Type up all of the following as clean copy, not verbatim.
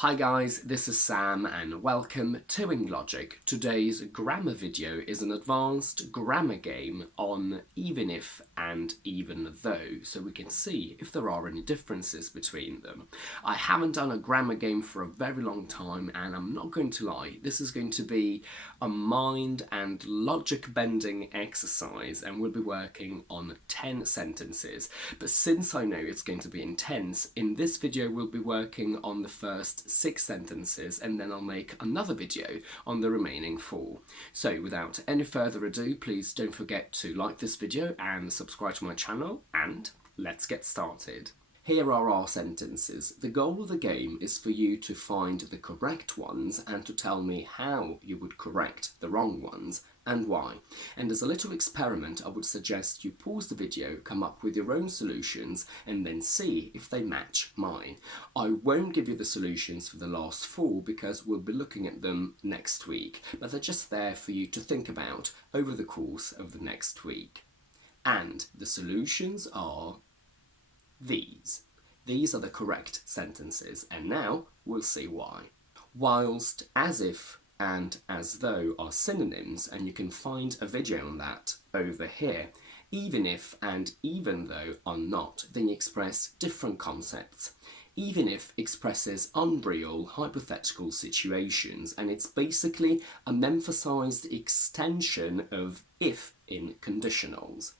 Hi guys, this is Sam and welcome to Logic. Today's grammar video is an advanced grammar game on even if and even though, so we can see if there are any differences between them. I haven't done a grammar game for a very long time and I'm not going to lie, this is going to be a mind and logic bending exercise and we'll be working on 10 sentences. But since I know it's going to be intense, in this video we'll be working on the first 6 sentences and then I'll make another video on the remaining 4. So without any further ado, please don't forget to like this video and subscribe to my channel, and let's get started. Here are our sentences. The goal of the game is for you to find the correct ones and to tell me how you would correct the wrong ones and why. And as a little experiment, I would suggest you pause the video, come up with your own solutions and then see if they match mine. I won't give you the solutions for the last 4 because we'll be looking at them next week, but they're just there for you to think about over the course of the next week. And the solutions are these. These are the correct sentences, and now we'll see why. Whilst as if and as though are synonyms, and you can find a video on that over here, even if and even though are not, they express different concepts. Even if expresses unreal hypothetical situations, and it's basically an emphasised extension of if in conditionals.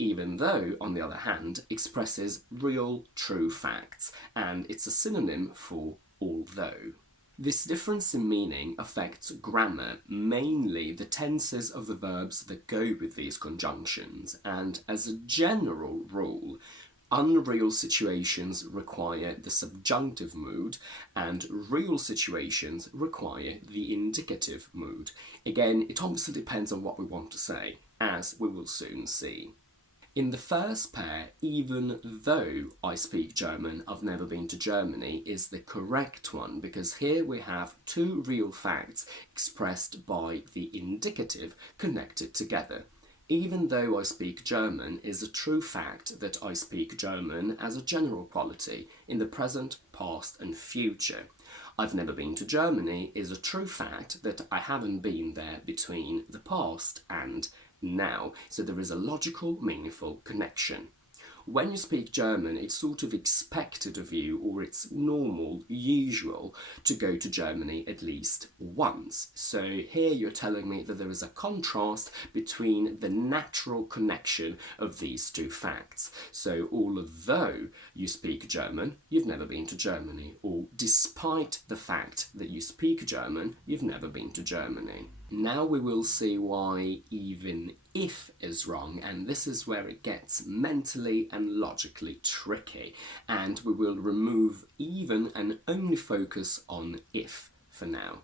Even though, on the other hand, expresses real, true facts, and it's a synonym for although. This difference in meaning affects grammar, mainly the tenses of the verbs that go with these conjunctions, and as a general rule, unreal situations require the subjunctive mood and real situations require the indicative mood. Again, it obviously depends on what we want to say, as we will soon see. In the first pair, even though I speak German, I've never been to Germany, is the correct one, because here we have 2 real facts expressed by the indicative connected together. Even though I speak German is a true fact that I speak German as a general quality in the present, past and future. I've never been to Germany is a true fact that I haven't been there between the past and now, so there is a logical, meaningful connection. When you speak German, it's sort of expected of you, or it's normal, usual, to go to Germany at least once. So here you're telling me that there is a contrast between the natural connection of these 2 facts. So although you speak German, you've never been to Germany, or despite the fact that you speak German, you've never been to Germany. Now we will see why even if is wrong, and this is where it gets mentally and logically tricky, and we will remove even and only focus on if for now.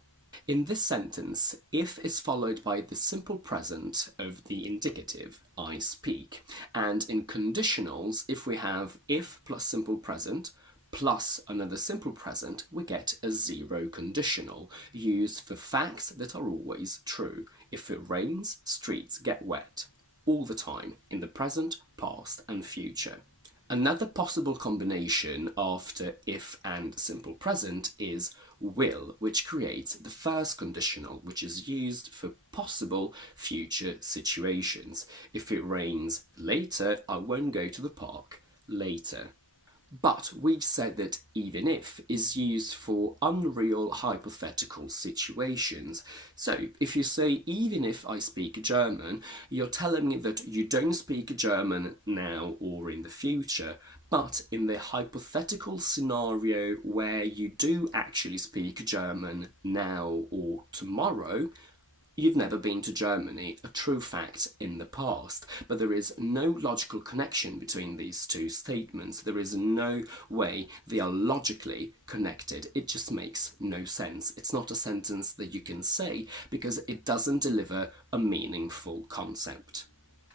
In this sentence, if is followed by the simple present of the indicative, I speak, and in conditionals, if we have if plus simple present plus another simple present, we get a 0 conditional, used for facts that are always true. If it rains, streets get wet. All the time, in the present, past and future. Another possible combination after if and simple present is will, which creates the first conditional, which is used for possible future situations. If it rains later, I won't go to the park later. But we've said that even if is used for unreal hypothetical situations. So if you say even if I speak German, you're telling me that you don't speak German now or in the future, but in the hypothetical scenario where you do actually speak German now or tomorrow, you've never been to Germany, a true fact in the past, but there is no logical connection between these 2 statements. There is no way they are logically connected. It just makes no sense. It's not a sentence that you can say because it doesn't deliver a meaningful concept.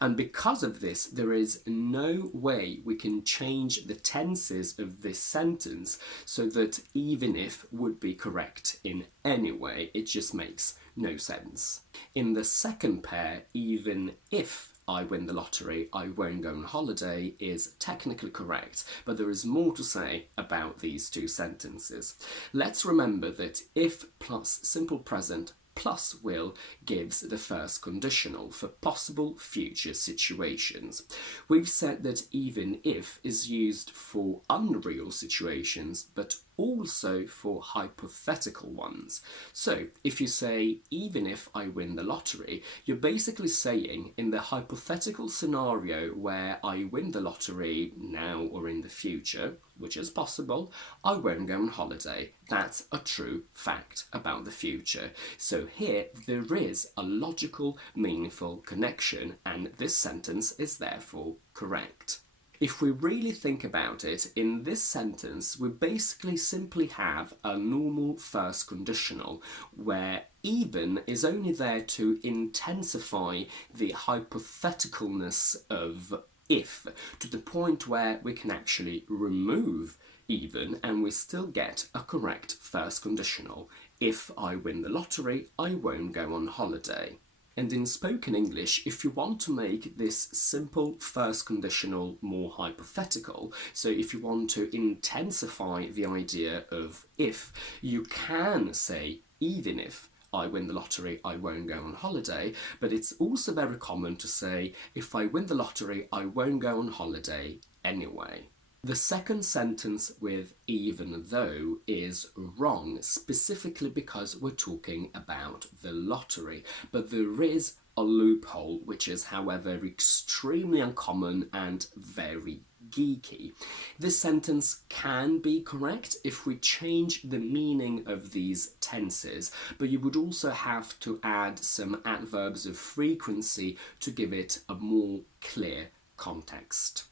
And because of this, there is no way we can change the tenses of this sentence so that even if would be correct in any way. It just makes no sense. In the second pair, even if I win the lottery, I won't go on holiday is technically correct, but there is more to say about these two sentences. Let's remember that if plus simple present plus will gives the first conditional for possible future situations. We've said that even if is used for unreal situations, but also for hypothetical ones. So if you say, even if I win the lottery, you're basically saying in the hypothetical scenario where I win the lottery now or in the future, which is possible, I won't go on holiday. That's a true fact about the future. So here there is a logical, meaningful connection, and this sentence is therefore correct. If we really think about it, in this sentence we basically simply have a normal first conditional where even is only there to intensify the hypotheticalness of if, to the point where we can actually remove even and we still get a correct first conditional. If I win the lottery, I won't go on holiday. And in spoken English, if you want to make this simple first conditional more hypothetical, so if you want to intensify the idea of if, you can say even if I win the lottery, I won't go on holiday, but it's also very common to say if I win the lottery, I won't go on holiday anyway. The second sentence with even though is wrong, specifically because we're talking about the lottery, but there is a loophole which is, however, extremely uncommon and very geeky. This sentence can be correct if we change the meaning of these tenses, but you would also have to add some adverbs of frequency to give it a more clear context.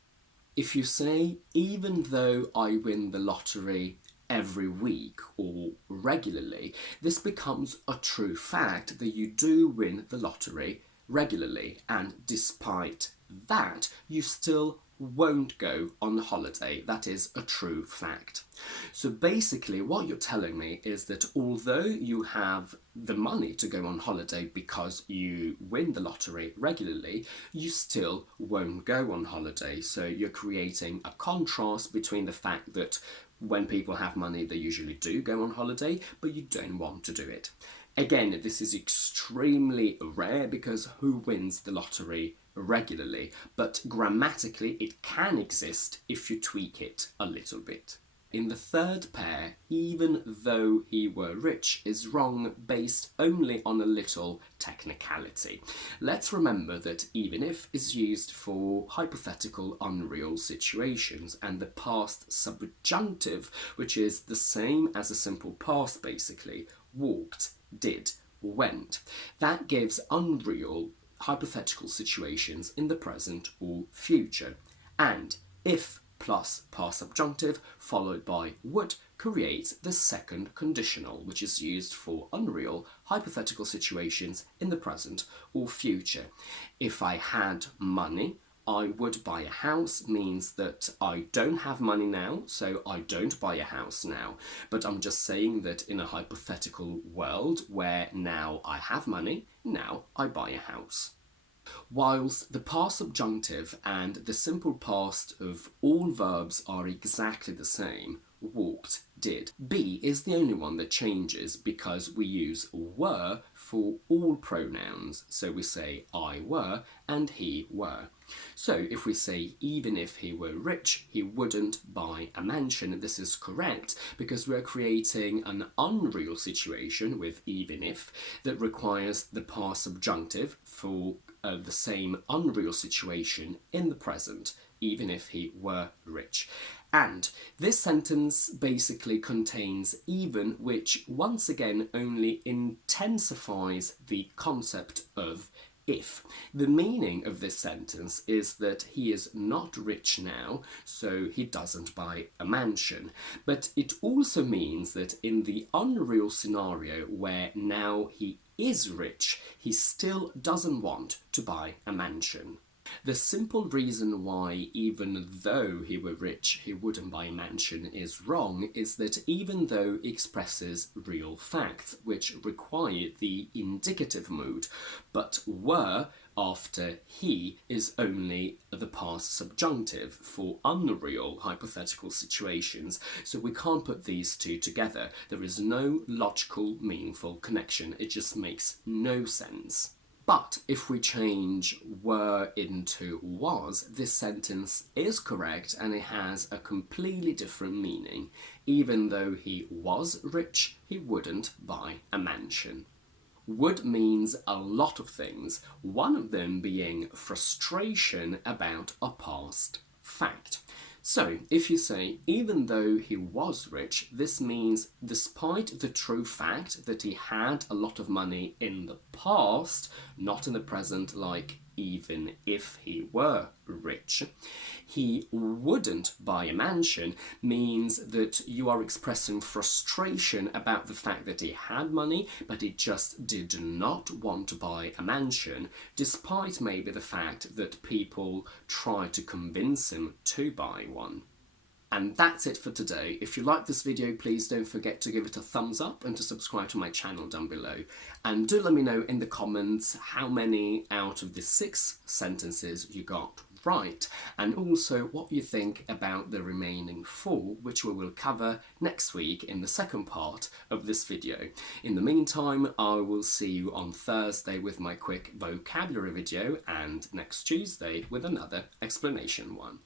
If you say, even though I win the lottery every week or regularly, this becomes a true fact that you do win the lottery regularly, and despite that, you still won't go on holiday. That is a true fact. So basically what you're telling me is that although you have the money to go on holiday because you win the lottery regularly, you still won't go on holiday. So you're creating a contrast between the fact that when people have money they usually do go on holiday, but you don't want to do it. Again, this is extremely rare because who wins the lottery regularly? But grammatically it can exist if you tweak it a little bit. In the third pair, even though he were rich is wrong based only on a little technicality. Let's remember that even if is used for hypothetical unreal situations, and the past subjunctive, which is the same as a simple past basically, walked, did, went. That gives unreal hypothetical situations in the present or future. And if plus past subjunctive followed by would creates the second conditional, which is used for unreal hypothetical situations in the present or future. If I had money, I would buy a house means that I don't have money now, so I don't buy a house now. But I'm just saying that in a hypothetical world where now I have money, now I buy a house. Whilst the past subjunctive and the simple past of all verbs are exactly the same, walked, did, be is the only one that changes because we use were for all pronouns. So we say I were and he were. So if we say even if he were rich, he wouldn't buy a mansion, this is correct because we're creating an unreal situation with even if that requires the past subjunctive for the same unreal situation in the present, even if he were rich. And this sentence basically contains even, which once again only intensifies the concept of if. The meaning of this sentence is that he is not rich now, so he doesn't buy a mansion. But it also means that in the unreal scenario where now he is rich, he still doesn't want to buy a mansion. The simple reason why, even though he were rich, he wouldn't buy a mansion is wrong is that even though it expresses real facts, which require the indicative mood, but were after he is only the past subjunctive for unreal hypothetical situations, so we can't put these two together. There is no logical, meaningful connection. It just makes no sense. But if we change were into was, this sentence is correct and it has a completely different meaning. Even though he was rich, he wouldn't buy a mansion. Would means a lot of things, one of them being frustration about a past fact. So, if you say, even though he was rich, this means despite the true fact that he had a lot of money in the past, not in the present, like even if he were rich, he wouldn't buy a mansion means that you are expressing frustration about the fact that he had money, but he just did not want to buy a mansion, despite maybe the fact that people try to convince him to buy one. And that's it for today. If you like this video, please don't forget to give it a thumbs up and to subscribe to my channel down below. And do let me know in the comments how many out of the 6 sentences you got right, and also what you think about the remaining 4, which we will cover next week in the second part of this video. In the meantime, I will see you on Thursday with my quick vocabulary video, and next Tuesday with another explanation one.